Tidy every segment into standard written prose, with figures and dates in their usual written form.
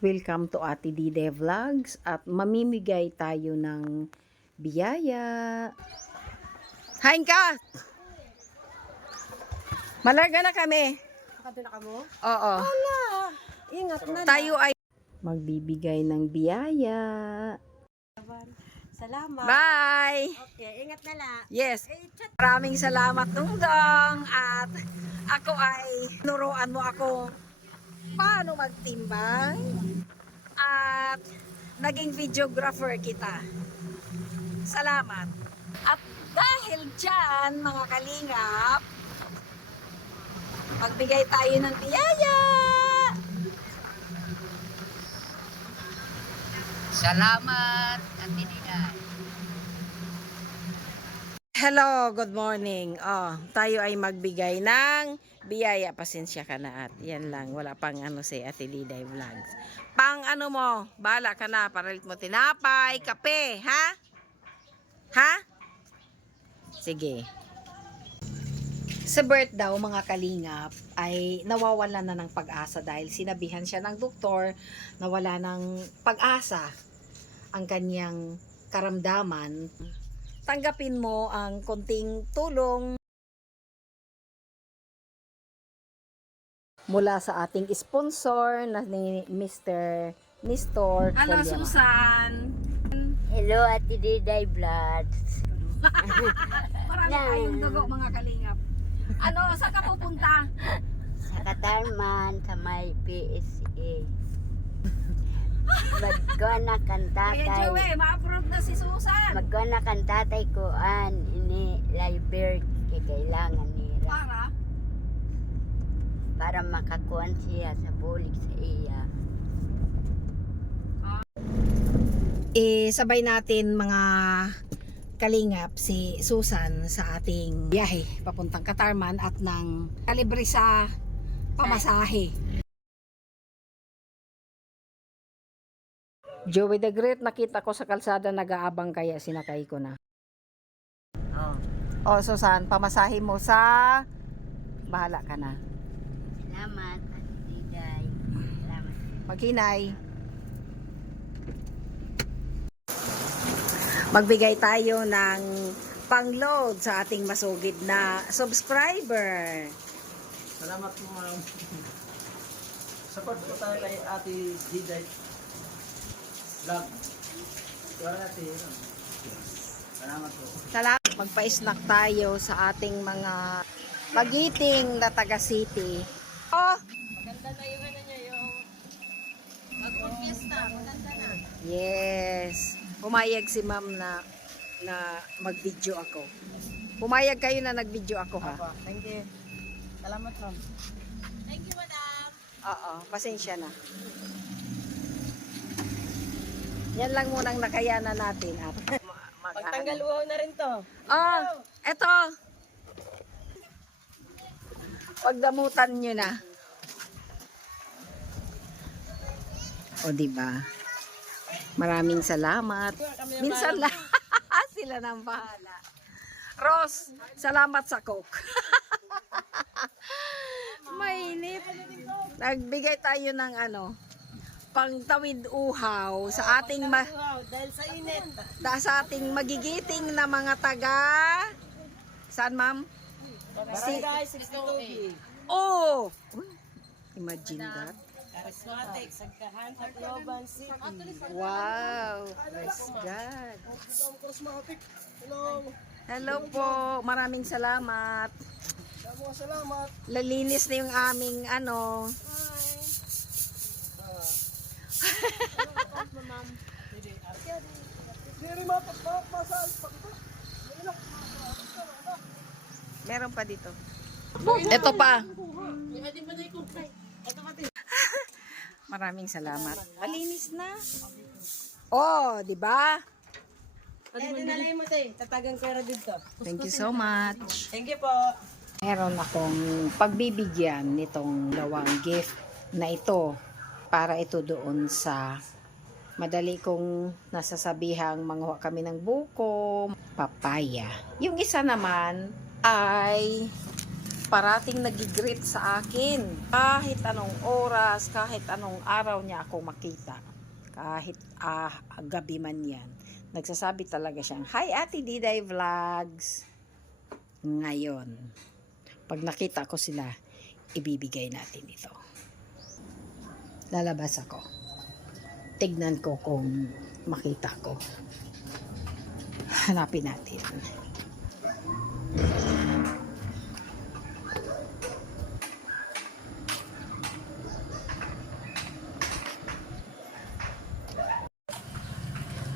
Welcome to Ate Dide Vlogs at mamimigay tayo ng biyaya. Hain ka! Malarga na kami. Nakabila ka mo? Oo. Wala. Ingat na Tayo ay magbibigay ng biyaya. Salamat. Bye! Okay, ingat na lang. Yes. Maraming salamat Dungdong at ako ay nuruan mo ako paano magtimbang at naging videographer kita. Salamat. At dahil dyan mga kalingap, magbigay tayo ng biyaya. Salamat, Ate Diday. Hello, good morning. Tayo ay magbigay ng biyaya. Pasensya ka na at yan lang. Wala pang ano si Ate Diday Vlogs. Pang ano mo, bala ka na. Paralit mo tinapay, kape, ha? Ha? Sige. Sa birth daw mga kalingap ay nawawalan na ng pag-asa dahil sinabihan siya ng doktor na wala ng pag-asa ang kanyang karamdaman. Tanggapin mo ang konting tulong mula sa ating sponsor na ni Mr. Nestor. Hello, Susan! Hello, Ate Diday Vlogs. Marami kayong dugo mga kalingap. Ano, saan ka pupunta? Sa Katarman, sa may PSA. Magkuha na kan Kaya tatay. Joey, ma-approve na si Susan. Magkuha na kan tatay ko ini library kailangan nila. Para makakuan siya sa bulig sa iya. Sabay natin mga kalingap si Susan sa ating biyahe papuntang Katarman at ng kalibre sa pamasahe. Joey the Great, nakita ko sa kalsada nag-aabang kaya sinakay ko na. Oh Susan, pamasahe mo sa bahala ka na. Salamat, Ate Diday. Salamat. Maghinay. Magbigay tayo ng pang-load sa ating masugid na subscriber. Salamat po ma'am. Support po tayo kay Ate Diday Vlog. Salamat po. Salamat. Magpa-snack tayo sa ating mga magiting na taga city. Oh! Maganda na yung ano niya, yung mag-fiesta. Maganda na. Yes. Pumayag si ma'am na mag-video ako. Pumayag kayo na nag-video ako ha. Thank you. Salamat, ma'am. Thank you, madam. Oo, pasensya na. Yan lang munang nakayanan natin at Pagtanggal uhaw na rin to. Eto. Pagdamutan nyo na. O diba? Maraming salamat. Minsan lang sila nang bahala. Rose, salamat sa coke. Mainit. Nagbigay tayo ng pangtawid uhaw sa ating Dahil sa init. sa ating magigiting na mga taga saan ma'am? Barangay 62. Oh! Uy, imagine that. Charismatic, Sagkahan, Tacloban City. Wow! Praise God. Hello po. Maraming salamat. Salamat. Lalinis na yung aming Meron pa dito. Ito pa. Maraming salamat. Malinis na. Oh, di ba? Pwede na lang mo tayo. Tatagang pera dito. Thank you so much. Thank you po. Meron akong pagbibigyan nitong dalawang gift na ito para ito doon sa madali kong nasasabihang manguha kami ng buko, papaya. Yung isa naman ay parating nagigreet sa akin. Kahit anong oras, kahit anong araw niya ako makita. Kahit gabi man yan. Nagsasabi talaga siyang, "Hi Ate Diday Vlogs." Ngayon, pag nakita ko sila, ibibigay natin ito. Lalabas ako. Tignan ko kung makita ko. Hanapin natin.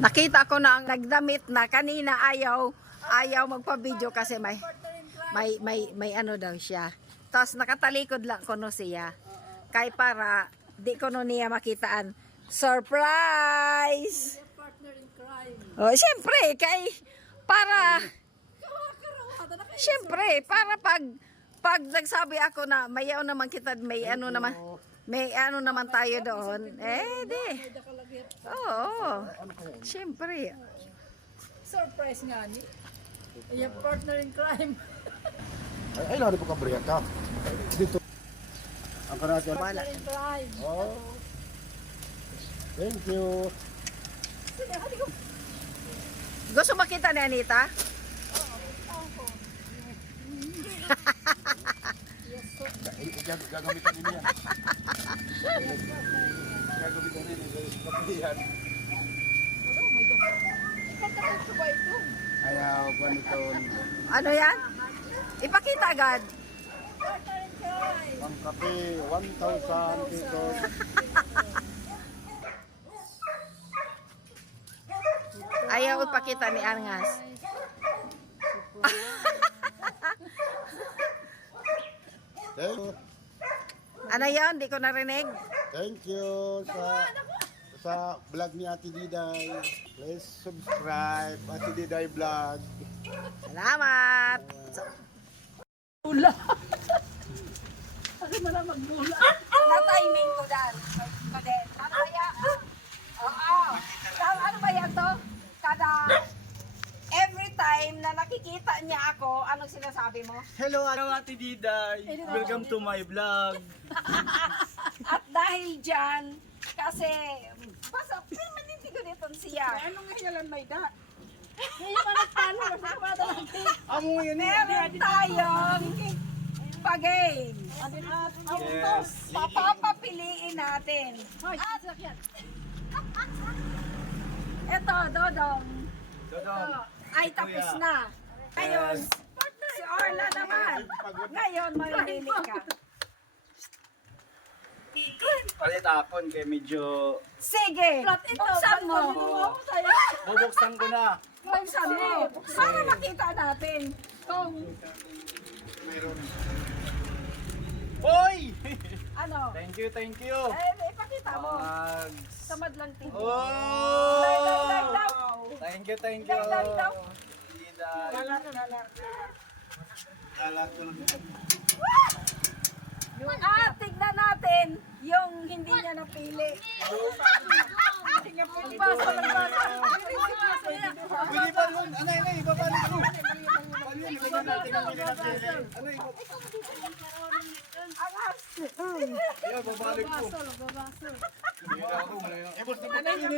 Nakita ko na ang nagdamit na kanina ayaw magpa-video kasi may ano daw siya. Tapos nakatalikod lang ko no siya. Kay para di ko no niya makitaan. Surprise! Oh, siyempre kay para siyempre para pag nagsabi ako na mayaw naman kita may ano naman tayo doon. Di. Oo. Siyempre. Surprise nga ni. Yung partner in crime. Ay, lari po ka ka. Dito. Ang karasya. Partner in crime. Oh. Thank you. Gusto makita ni Anita? Gagamitan din yan. Gagamitan din yan. Kapihan. Ayaw, ganito. Ano yan? Ipakita agad. Ang kape, 1,000 pesos. Ayaw ipakita ni Angas. Thank you. Ano yan? Di ko narinig. Thank you sa vlog ni Ate Diday. Please subscribe Ate Diday Vlog. Salamat. Ano na lang magbula? Na-timing ko dan. Mamaya. Oo. Ano ba yan to? Every time na nakikita niya ako, anong sinasabi mo? Hello, Ate Diday. Welcome to my vlog. At dahil dyan, kasi, basta, manintigo nito siya. Anong ngayon may da? Ngayon pa nagpano, basta kumada natin. Amo yun Meron tayong pag-game. Yes. Papapiliin natin. At sakyan. Ito, Dodong. Dodong. Ay tapos na. Ngayon, si Orla naman. Ngayon, mamimili ka. Palit akon kay medyo Sige, buksan mo. bubuksan ko na. Buksan mo. Para makita natin kung Hoy! ano. Thank you, thank you. Ipakita mo. Mag... Tamad lang tingin. Oh! Daw. Thank you, thank you. Daw. Diday. Tignan natin yung hindi niya napili. Magbasa. Pwede pa nun. Ano, ibabalik ko. Ano yun? Ibabalik natin ang hindi napili. Ano, yeah, babalik ko. Tignan natin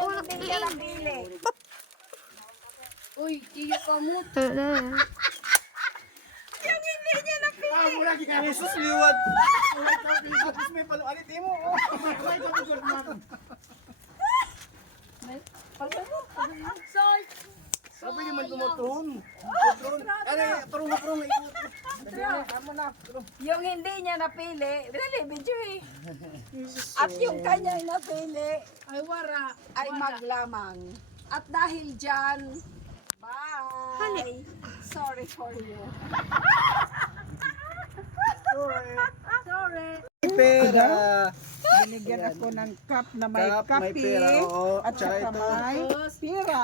yung hindi niya napili. Uy, iyo pa mo. Yung hindi niya napili. Jesus, liwat. Tapos may palo. Aliti mo. Sabi naman tumutun. Ano, turong. Yung hindi niya napili, dali, video eh. At yung kanyang napili Ay, wara. ay maglamang. At dahil dyan, bye! Sorry for you. Sorry. Pera. Binigyan ako ng cup na may Cup, may kape pera, oo. at Tsaka saka ito. may pera.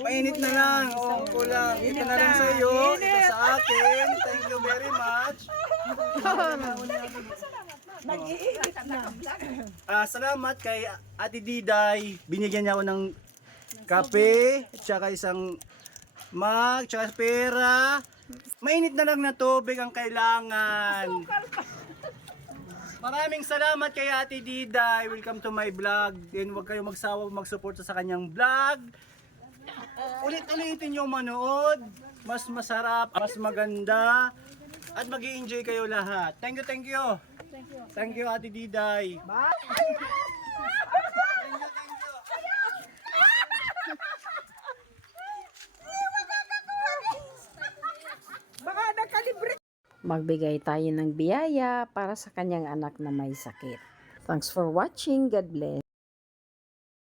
Mainit na lang. Oo, kulang. Ito na lang sa iyo. Ito sa akin. Thank you very much. Nag-iinit na. Salamat kay Ate Diday. Binigyan niya ako ng kape, tsaka isang mug, tsaka pera. Mainit na lang na tubig ang kailangan. Maraming salamat kay Ate Diday. Welcome to my vlog. And huwag kayong magsawang magsuporta sa kanyang vlog. Ulit-ulitin yung manood. Mas masarap, mas maganda. At mag-i-enjoy kayo lahat. Thank you, thank you. Thank you, Ate Diday. Baka nakalibre. Magbigay tayo ng biyaya para sa kanyang anak na may sakit. Thanks for watching. God bless.